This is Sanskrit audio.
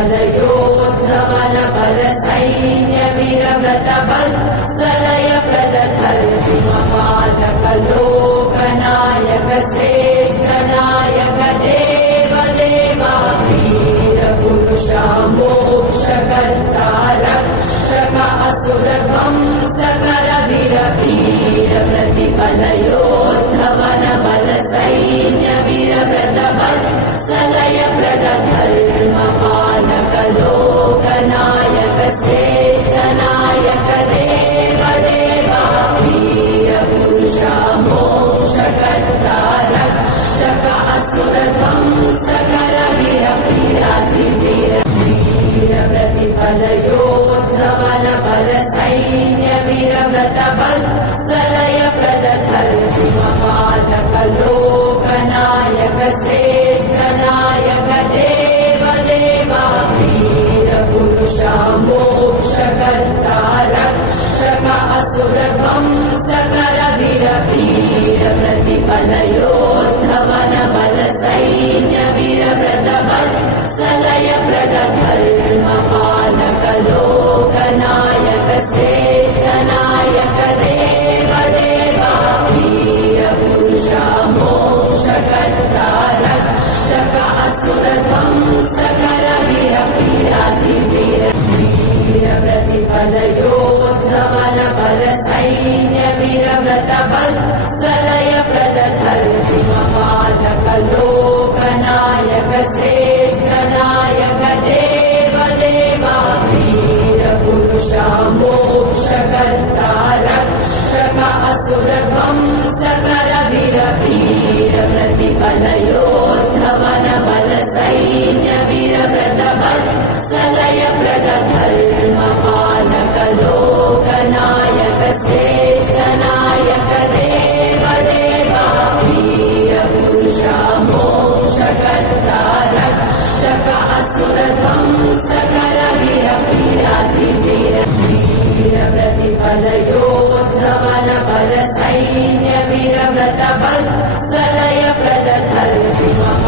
प्रतिफलयोद्धवन बलसैन्य वीरव्रत वत्सलय प्रदधर्मपालक लोकनायक श्रेष्ठ नायक देव देवा वीर पुरुषा मोक्षकर्ता रक्षक असुर ध्वंसकर वीर वीर प्रतिफलयोद्धवन बलसैन्य वीरव्रत वत्सलय प्रदधर्मपालक लोकनायक श्रेष्ठ नायक देव देवा वीर पुरुषा मोक्षकर्ता रक्षक असुर ध्वंसकर वीर वीराधिवीर वीर प्रतिफलयोद्धवन बलसैन्य वीरव्रत वत्सलय प्रदधर्मपालक लोकनायक श्रेष्ठ नायक देव देवा वीर पुरुषा मोक्षकर्ता रक्षक असुर ध्वंसकर वीर वीर प्रतिफलयोद्धवन बलसैन्य वीरव्रत वत्सलय प्रदधर्मपालक लोकनायक श्रेष्ठ नायक देव देवा वीर पुरुषा मोक्षकर्ता रक्षक असुर ध्वंसकर वीर वीराधिवीर वीर प्रतिफलयोद्धवन बलसैन्य वीरव्रत वत्सलय प्रदधर्मपालक लोकनायक श्रेष्ठ नायक देव देवा वीर पुरुषा मोक्षकर्ता रक्षक असुर ध्वंसकर वीर वीर प्रतिफलयोद्धवन बलसैन्य वीरव्रत वत्सलय प्रदधर्मपालक लोकनायक श्रेष्ठ नायक देव देवा वीर पुरुषा मोक्षकर्ता रक्षक असुर ध्वंसकर वीर वीराधिवीर वीर प्रतिफलयोद्धवन बलसैन्य वीरव्रत वत्सलय प्रदधर्म